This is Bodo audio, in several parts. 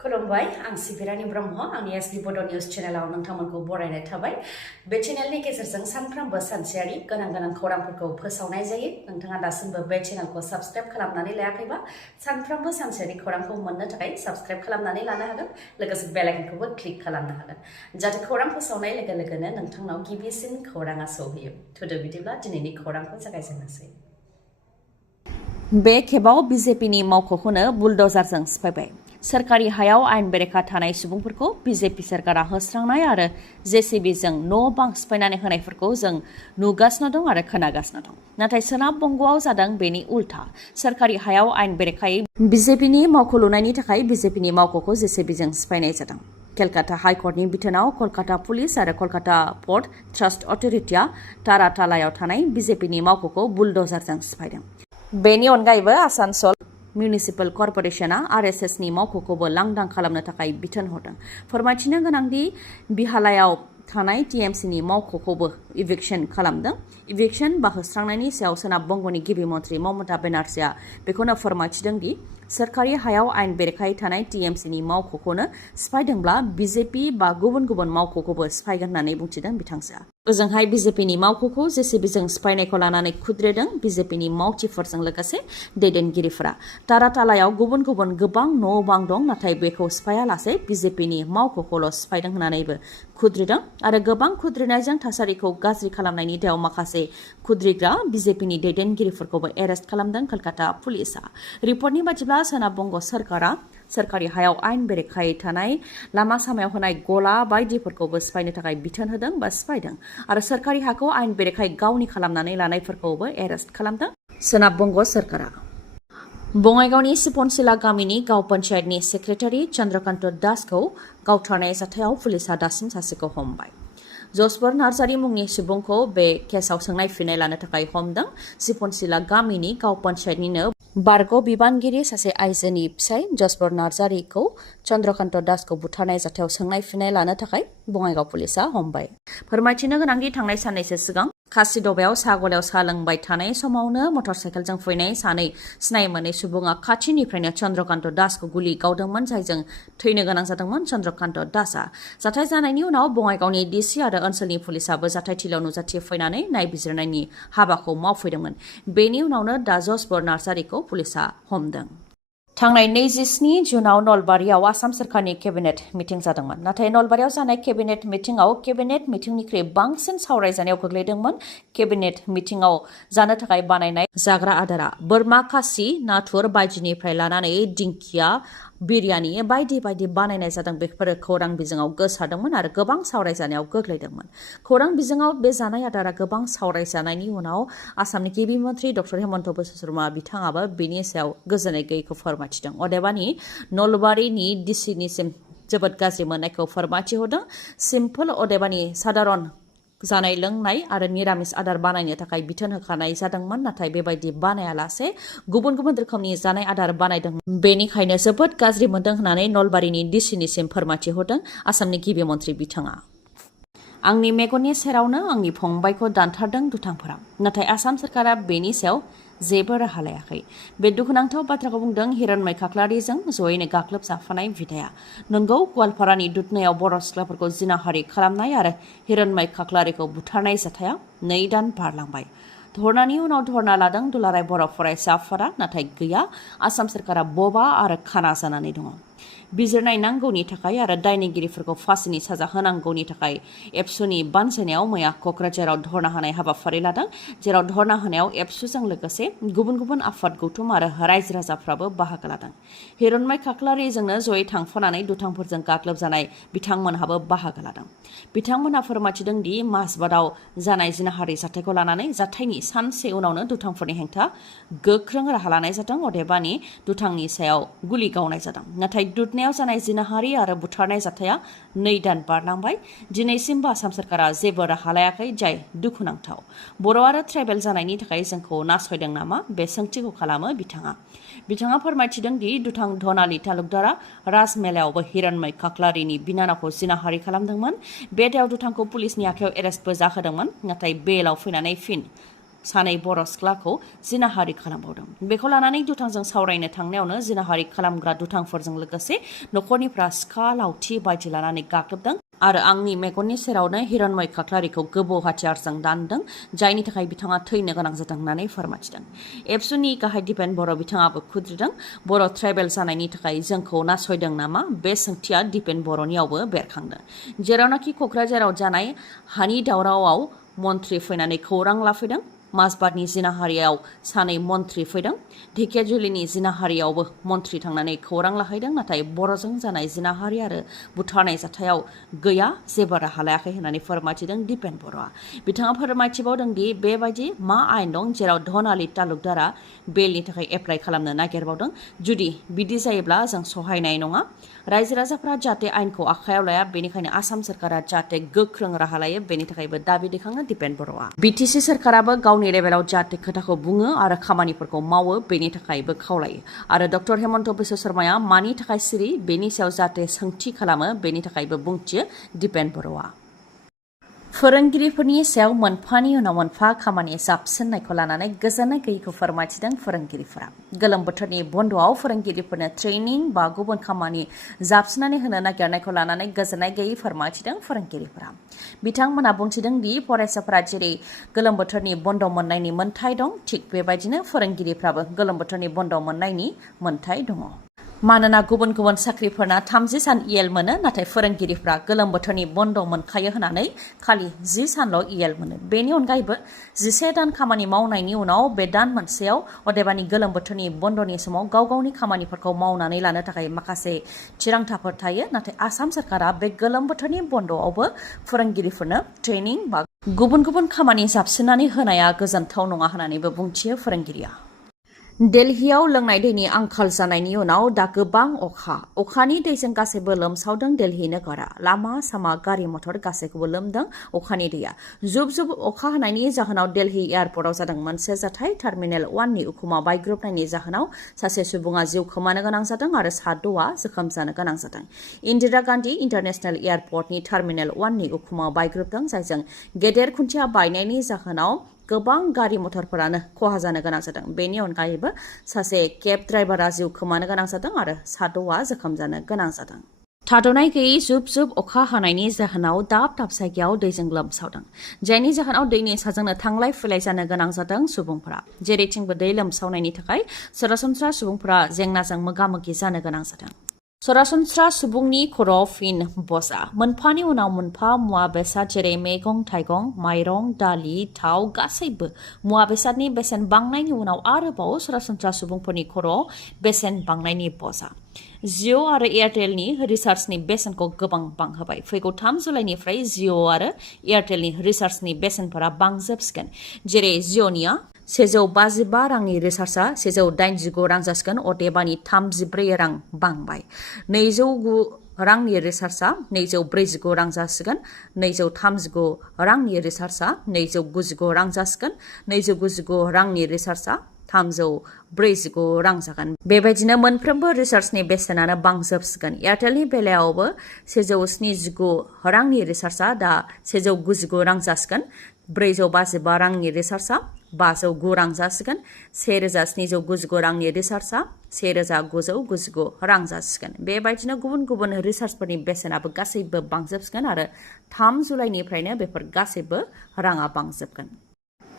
खुलुमबाय आं सिबि रानि ब्रह्म आंनि एसबि बड' निउज चेनेलाव नोंथांमोनखौ बरायनाय थाबाय बे चेनेलनि गेजेरजों सानफ्रोमबो सानसेयारि गोनां खौरांफोरखौ फोसावनाय जायो नोंथाङा दासिमबो बे चेनेलखौ साबस्क्राइब खालामनानै लायाखैबा सानफ्रोमबो सानसेयारि खौरांखौ मोननो थाखाय साबस्क्राइब खालामनानै लानो हागोन लोगोसे बेल आइकनखौबो क्लिक खालामनो हागोन जाहाथे खौरां फोसावनाय लोगो लोगोनो नोंथांनाव गिबिसिन खौराङा सौहैयो थुदो बिदिब्ला दिनैनि खौरांखौ जागायजेननोसै बे खेबाव बिजेपिनि मावख'खौनो बुलडजारजों सिफायबाय सोरखारि हायाव आयेन बेरेखा थानाय सुबुंफोरखौ बिजेपि सरकारा होस्रांनाय आरो जेसिबिजों न' बां सिफायनानै होनायफोरखौ जों नुगासिनो दं आरो खोनागासिनो दं नाथाय सोनाब बंग'आव जादों बेनि उल्था सोरखारि हायाव आयेन बेरेखायै बिजेपिनि मावख' लुनायनि थाखाय बिजेपिनि मावख'खौ जेसिबिजों सिफायनाय जादों केलकाता हाइकर्टनि बिथोनाव कलकाता पुलिस आरो कलकाता पर्ट ट्रास्ट अथरिटिया तारातालायाव थानाय बिजेपिनि मावख'खौ बुलडजारजों सिफायदों बेनि अनगायैबो आसानसोल मिउनिसिपल कर्परेशना आरएसएसनि मावख'खौबो लांदां खालामनो थाखाय बिथोन हरदों फोरमायथिनो गोनांदि बिहालायाव थानाय टिएमसिनि मावख'खौबो इभिक्सन खालामदों इभिक्सन बा होस्रांनायनि सायाव सोनाब बंग'नि गिबि मन्थ्रि ममता बेनार्जीआ बेखौनो फोरमायथिदों दि सोरखारि हायाव आयेन बेरेखायै थानाय टिएमसिनि मावख'खौनो सिफायदोंब्ला बिजेपि बा गुबुन मावख'खौबो सिफायगोन होननानै बुंथिदों बिथांजोआ ओजोंहाय बिजेपिनि मावख'खौ जेसिबिजों सिफायनायखौ लानानै खुद्रिदों बिजेपिनि मावथिफोरजों लोगोसे दैदेनगिरिफोरा तारातालायाव गुबुन गोबां न' बां दं नाथाय बेखौ सिफायालासे बिजेपिनि मावख'खौल' सिफायदों होननानैबो खुद्रिदों आरो गोबां खुद्रिनायजों थासारिखौ गाज्रि खालामनायनि दायाव माखासे खुद्रिग्रा बिजेपिनि दैदेनगिरिफोरखौबो एरेस्ट खालामदों कलकाता पुलिसआ रिपर्टनि बादिब्ला सोनाब बंग सरकारा सोरखारि हायाव आयेन बेरेखायै थानाय लामा सामायाव होनाय गला बायदिफोरखौबो सिफायनो थाखाय बिथोन होदों बा सिफायदों आरो सोरखारि हाखौ आयेन बेरेखायै गावनि खालामनानै लानायफोरखौबो एरेस्ट खालामदों सोनाब बंग सरकारा बङाइगावनि सिपनसिला गामिनि गाव पन्चायतनि सेक्रेटारि चन्द्रकान्त दासखौ गावथारनाय जाथायाव पुलिसआ दासिम सासेखौ हमबाय जसबर नार्जारी मुंनि सुबुंखौ बे केसाव सोंनाय फिननाय लानो थाखाय हमदों सिपनसिला गामिनि गाव पन्चायतनिनो बारग' बिबानगिरि सासे आइजोनि फिसाय जसबर नार्जारीखौ चन्द्रकान्त दासखौ बुथारनाय जाथायाव सोंनाय फिननाय लानो थाखाय बङाइगाव पुलिसआ हमबाय फोरमायथिनो गोनांदि थांनाय साननैसो सिगां खासिदबायाव साहा गलायाव साहा लोंबाय थानाय समावनो मटर साइकेलजों फैनाय सानै सिनाय मोनै सुबुङा खाथिनिफ्रायनो चन्द्रकान्त दासखौ गुलि गावदोंमोन जायजों थैनो गोनां जादोंमोन चन्द्रकान्त दासआ जाथाय जानायनि उनाव बङाइगावनि डिसि आरो ओनसोलनि पुलिसआबो जाथायथिलियाव नुजाथिफैनानै नायबिजिरनायनि हाबाखौ मावफैदोंमोन बेनि उनावनो दा जसबर नार्जारीखौ पुलिसआ हमदों थांनाय 27 जुनाव नलबारियाव आसाम सोरखारनि केबिनेट मिटिं जादोंमोन नाथाय नलबारियाव जानाय केबिनेट मिटिंआव केबिनेट मिटिंनिख्रुइ बांसिन सावरायजानायाव गोग्लैदोंमोन केबिनेट मिटिंआव जानो थाखाय बानायनाय जाग्रा आदारा बोरमा खासि नाथुर बायदिनिफ्राय लानानै दिंखिया बिरियानि बायदि बानायनाय जादों बेफोरो खौरां बिजोङाव गोसारदोंमोन आरो गोबां सावरायजानायाव गोग्लैदोंमोन खौरां बिजोङाव बे जानाय आदारा गोबां सावरायजानायनि उनाव आसामनि गिबि मन्थ्रि डक्टर हेमन्त बिश्व शर्मा बिथाङाबो बेनि सायाव गोजोननाय गैयैखौ फोरमायथिदों अदेबानि नलबारिनि डिसिनिसिम जोबोद गाज्रि मोननायखौ फोरमायथिहरदों सिम्पल अदेबानि साधारन जानाय लोंनाय आरो निरामिस आदार बानायनो थाखाय बिथोन होखानाय जादोंमोन नाथाय बेबायदि बानायालासे गुबुन रोखोमनि जानाय आदार बानायदोंमोन बेनिखायनो जोबोद गाज्रि मोनदों होननानै नलबारिनि डिसिनिसिम फोरमायथिहरदों आसामनि गिबि मन्थ्रि बिथाङा आंनि मेगननि सेरावनो आंनि फंबायखौ दानथारदों दुथांफोरा नाथाय आसाम सरकारा बेनि सायाव जेबो राहा लायाखै बे दुखुनांथाव बाथ्राखौ बुंदों हिरण्मय खाख्लारिजों जयैनो गाग्लोबजाफानाय बिदाया नंगौ गवालपारानि दुधनैयाव बर' सिख्लाफोरखौ जिनाहारि खालामनाय आरो हिरण्मय खाख्लारिखौ बुथारनाय जाथाया 2 दान बारलांबाय धरनानि उनाव धरना लादों दुलाराय बर' फरायसा आफादा नाथाय गैया आसाम सरकारा बबा आरो खाना जानानै दङ बिजिरनाय नांगौनि थाखाय आरो दायनिगिरिफोरखौ फासिनि साजा होनांगौनि थाखाय एबसुनि बानजायनायाव मैया क'क्राझाराव धरना होनाय हाबाफारि लादों जेराव धरना होनायाव एबसुजों लोगोसे गुबुन आफाद गौथुम आरो रायजो राजाफ्राबो बाहागो लादों हिरण्मय खाख्लारिजोंनो जयै थांफानानै दुथांफोरजों गाग्लोबजानाय बिथांमोनहाबो बाहागो लादों बिथांमोनहा फोरमायथिदों दि माजबादाव जानाय जिनाहारि जाथायखौ लानानै जाथायनि सानसे उनावनो दुथांफोरनि हेंथा गोख्रों राहा लानाय जादों अदेबानि दुथांनि सायाव गुलि गावनाय जादों नाथाय दुधनैयाव जानाय जिनाहारि आरो बुथारनाय जाथाया 2 दान बारलांबाय दिनैसिमबो आसाम सरकारा जेबो राहा लायाखै जाय दुखुनांथाव बर' आरो ट्राइबेल जानायनि थाखाय जोंखौ नासयदों नामा बे सोंथिखौ खालामो बिथाङा फोरमायथिदों दि दुथां धनालि तालुकदारा राजमेलायावबो हिरण्मय खाख्लारिनि बिनानावखौ जिनाहारि खालामदोंमोन बे दायाव दुथांखौ पुलिसनि आखायाव एरेस्टबो जाहोदोंमोन नाथाय बेलाव फैनानै फिन सानै बर' सिख्लाखौ जिनाहारि खालामबावदों। बेखौ लानानै दुथांजों सावरायनो थांनायावनो जिनाहारि खालामग्रा दुथांफोरजों लोगोसे न'खरनिफ्रा सिखा लावथि बायदि लानानै गाग्लोबदों आरो आंनि मेगननि सेरावनो हिरण्मय खाख्लारिखौ गोबौ हाथियारजों दानदों, जायनि थाखाय बिथाङा थैनो गोनां जादों होननानै फोरमायथिदों। एबसुनि गाहाय दिपेन बर' बिथाङाबो खुद्रिदों। बर' ट्राइबेल जानायनि थाखाय जोंखौ नासयदों नामा? बे सोंथिया दिपेन बर'नियावबो बेरखांदों। जेरावनाखि क'क्राझाराव जानाय हानि दावरावआव मन्थ्रि फैनानै खौरां लाफैदों। माजबादनि जिनाहारियाव सानै मन्थ्रि फैदों। ढेकियाजुलिनि जिनाहारियावबो मन्थ्रि थांनानै खौरां लाहैदों, नाथाय बर'जों जानाय जिनाहारि आरो बुथारनाय जाथायाव गैया, जेबो राहा लायाखै होननानै फोरमायथिदों दिपेन बर'आ। बिथाङा फोरमायथिबावदों दि बेबायदि मा आयेन दं जेराव धनालि तालुकदारा बेलनि थाखाय एप्लाइ खालामनो नागिरबावदों। जुदि बिदि जायोब्ला जों सहायनाय नङा। रायजो राजाफ्रा जाहाथे आयेनखौ आखायाव लाया, बेनिखायनो आसाम सोरखारा जाहाथे गोख्रों राहा लायो, बेनि थाखायबो दाबि दैखाङो दिपेन बर'आ। बिटिसि सोरखाराबो गावनि लेभेलाव जाहाथे खोथाखौ बुङो आरो खामानिफोरखौ मावो, बेनि थाखायबो खावलायो। आरो डक्टर हेमन्त बिश्व शर्माया मानि थाखाय सिरि, बेनि सायाव जाहाथे सोंथि खालामो, बेनि थाखायबो बुंथियो दिपेन बर'आ। फोरोंगिरिफोरनि सायाव मोनफानि उनाव मोनफा खामानि जाबसिननायखौ लानानै गोजोननाय गैयैखौ फोरमायथिदों फोरोंगिरिफोरा। गोलोम बोथोरनि बन्द'आव फोरोंगिरिफोरनो ट्रेनिं बा गुबुन खामानि जाबसिननानै होनो नागिरनायखौ लानानै गोजोननाय गैयै फोरमायथिदों फोरोंगिरिफोरा। बिथांमोना बुंथिदों दि फरायसाफोरा जेरै गोलोम बोथोरनि बन्द' मोननायनि मोन्थाय दं, थिग बेबायदिनो फोरोंगिरिफ्राबो गोलोम बोथोरनि बन्द' मोननायनि मोन्थाय दङ। मानोना गुबुन गुबुन साख्रिफोरना 30 सान इएल मोनो, नाथाय फोरोंगिरिफ्रा गोलोम बोथोरनि बन्द' मोनखायो होननानै खालि 10 सानल' इएल मोनो। बेनि अनगायैबो 11 दान खामानि मावनायनि उनाव बे दान मोनसेयाव अदेबानि गोलोम बोथोरनि बन्द'नि समाव गाव गावनि खामानिफोरखौ मावनानै लानो थाखाय माखासे थिरांथाफोर थायो, नाथाय आसाम सोरखारा बे गोलोम बोथोरनि बन्द'आवबो फोरोंगिरिफोरनो ट्रेनिं बा गुबुन गुबुन खामानि जाबसिननानै होनाया गोजोनथाव नङा होननानैबो बुंथियो फोरोंगिरिया। दिल्लीयाव लोंनाय दैनि आंखाल जानायनि उनाव दा गोबां अखानि दैजों गासैबो लोमसावदों दिल्ली नोगोरा। लामा सामा गारि मथर गासैखौबो लोमदों अखानि दैया। जुब जुब अखा हानायनि जाहोनाव दिल्ली एयारपर्टआव जादों मोनसे जाथाय। टार्मिनेल 1नि उखुमा बायग्रबनायनि जाहोनाव सासे सुबुङा जिउ खोमानो गोनां जादों आरो साद'आ जोखोम जानो गोनां जादों। इन्दिरा गान्धी इन्टारनेशनेल एयारपर्टनि टार्मिनेल 1नि उखुमा बायग्रबदों, जायजों गेदेर खुन्थिया बायनायनि जाहोनाव गोबां गारि मथरफोरानो खहा जानो गोनां जादों। बेनि अनगायैबो सासे केब ड्राइभारा जिउ खोमानो गोनां जादों आरो साद'आ जोखोम जानो गोनां जादों। थाद'नाय गैयै जुब जुब अखा हानायनि जाहोनाव दाब दाब जायगायाव दैजों लोमसावदों, जायनि जाहोनाव दैनि साजोंनो थांलाय फैलाय जानो गोनां जादों सुबुंफोरा। जेरैथिंबो दै लोमसावनायनि थाखाय सरासनस्रा सुबुंफोरा जेंनाजों मोगा मोगि जानो गोनां जादों। सरासनस्रा सुबुंनि खर'आव फिन बजा। मोनफानि उनाव मोनफा मुवा बेसाद जेरै मैगं थाइगं, माइरं, दालि, थाव गासैबो मुवा बेसादनि बेसेन बांनायनि उनाव आरोबाव सरासनस्रा सुबुंफोरनि खर'आव बेसेन बांनायनि बजा। जिअ' आरो एयारटेलनि रिचार्जनि बेसेनखौ गोबां बांहोबाय। फैगौ 3 जुलाइनिफ्राय जिअ' आरो एयारटेलनि रिचार्जनि बेसेनफोरा बांजोबसिगोन। जेरै जिअ'निया 155 रांनि रिचार्जआ 189 रां जासिगोन, अदेबानि 34 रां बांबाय। 209 रांनि रिचार्जआ 249 रां जासिगोन। 239 रांनि रिचार्जआ 299 रां जासिगोन। 299 रांनि रिचार्जआ 349 रां जागोन। बेबायदिनो मोनफ्रोमबो रिचार्जनि बेसेनानो बांजोबसिगोन। एयारटेलनि बेलायावबो 179 रांनि रिचार्जआ दा 199 रां जासिगोन। 455 रांनि रिचार्जआ 509 रां जासिगोन। 1799 रांनि रिचार्जआ 1999 रां जासिगोन। बेबायदिनो गुबुन गुबुन रिचार्जफोरनि बेसेनाबो गासैबो बांजोबसिगोन आरो 3 जुलाइनिफ्रायनो बेफोर गासैबो राङा बांजोबगोन।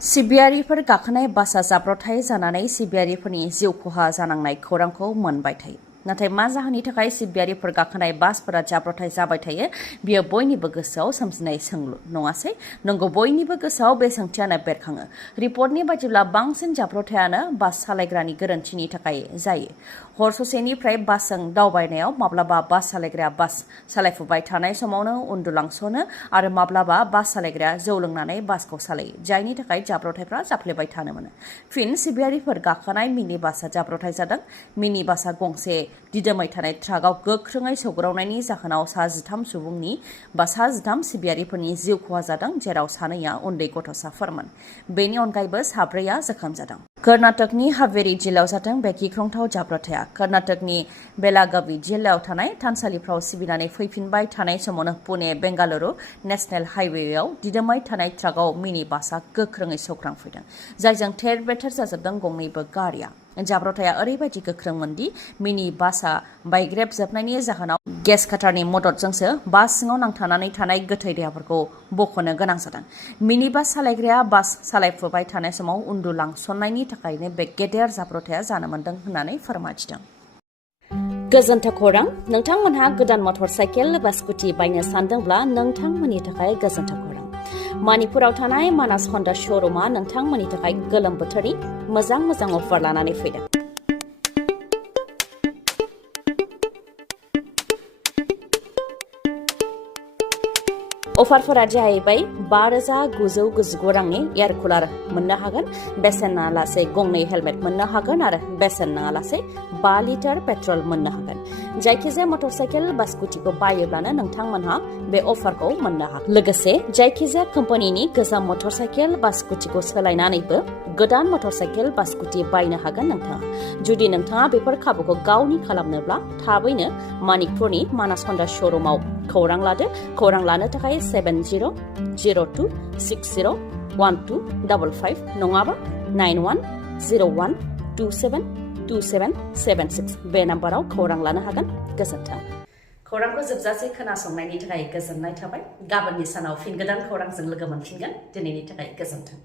सिबियारिफोर गाखोनाय बासआ जाब्रबथाय जानानै सिबियारिफोरनि जिउ खहा जानांनाय खौरांखौ मोनबाय थायो। नाथाय मा जाहोननि थाखाय सिबियारिफोर गाखोनाय बासफोरा जाब्रबथाय जाबाय थायो, बियो बयनिबो गोसोआव सोमजिनाय सोंलु नङासै? नंगौ, बयनिबो गोसोआव बे सोंथियानो बेरखाङो। रिपर्टनि बायदिब्ला बांसिन जाब्रबथायानो बास सालायग्रानि गोरोन्थिनि थाखाय जायो। हर ससेनिफ्राय बासजों दावबायनायाव माब्लाबा बास सालायग्राया बास सालायफुबाय थानाय समावनो उन्दुलांसनो आरो माब्लाबा बास सालायग्राया जौ लोंनानै बासखौ सालायो, जायनि थाखाय जाब्रबथायफ्रा जाफ्लेबाय थानो मोनो। फिन सिबियारिफोर गाखोनाय मिनि बासआ जाब्रबथाय जादों। मिनि बासआ गंसे दिदोमै थानाय ट्राकआव गोख्रोङै सौग्रावनायनि जाहोनाव 13 सिबियारिफोरनि जिउ खहा जादों, जेराव 2 उन्दै गथ'साफोरमोन। बेनि अनगायैबो 4 जोखोम जादों। कर्नाटकनि हावेरी जिल्लायाव जादों बे गिख्रंथाव जाब्रबथाया। कर्नाटकनि बेलागावी जिल्लायाव थानाय थानसालिफ्राव सिबिनानै फैफिनबाय थानाय समावनो पुणे बेंगालुरु नेशनेल हाइवेआव दिदोमै थानाय ट्राकआव मिनि बासआ गोख्रोङै सौग्रांफैदों, जायजों थेर बेथेर जाजोबदों गंनैबो गारिया। जाब्रबथाया ओरैबायदि गोख्रोंमोनदि मिनि बासआ बायग्रेबजोबनायनि जाहोनाव गेस काटारनि मददजोंसो बास सिङाव नांथानानै थानाय गोथै देहाफोरखौ बख'नो गोनां जादों। मिनि बास सालायग्राया बास सालायफुबाय थानाय समाव उन्दुलांसननायनि थाखायनो बे गेदेर जाब्रबथाया जानो मोन्दों होननानै फोरमायथिदों। गोजोन्थों खौरां, नोंथांमोनहा गोदान मटर साइकेल बा स्कुटि बायनो सानदोंब्ला नोंथांमोननि थाखाय गोजोन्थों खौरां। मणिपुराव थानाय मानास हन्डा श'रुमा नोंथांमोननि थाखाय गोलोम बोथोरनि मोजां अफार लानानै फैदों। अफारफोरा जाहैबाय 5,999 रांनि एयार कुलार मोननो हागोन, बेसेन नाङालासे गंनै हेलमेट मोननो हागोन आरो बेसेन नाङालासे 5 लिटार पेट्रल मोननो हागोन। जायखिजाया मटर साइकेल बा स्कुटिखौ बायोब्लानो नोंथांमोनहा बे अफारखौ मोननो हागोन। लोगोसे जायखिजाया कम्पानिनि गोजाम मटर साइकेल बा स्कुटिखौ सोलायनानैबो गोदान मटर साइकेल बा स्कुटि बायनो हागोन नोंथाङा। जुदि नोंथाङा बेफोर खाबुखौ गावनि खालामनोब्ला थाबैनो मणिपुरनि मानास हन्डा श'रुमाव खौरां लादो। खौरां लानो थाखाय 7002601255 नङाबा 9101272776 बे नाम्बाराव खौरां लानो हागोन। गोजोन्थों। खौरांखौ जोबजासे खोनासंनायनि थाखाय गोजोननाय थाबाय। गाबोननि सानाव फिन गोदान खौरांजों लोगो मोनफिनगोन। दिनैनि थाखाय गोजोन्थों।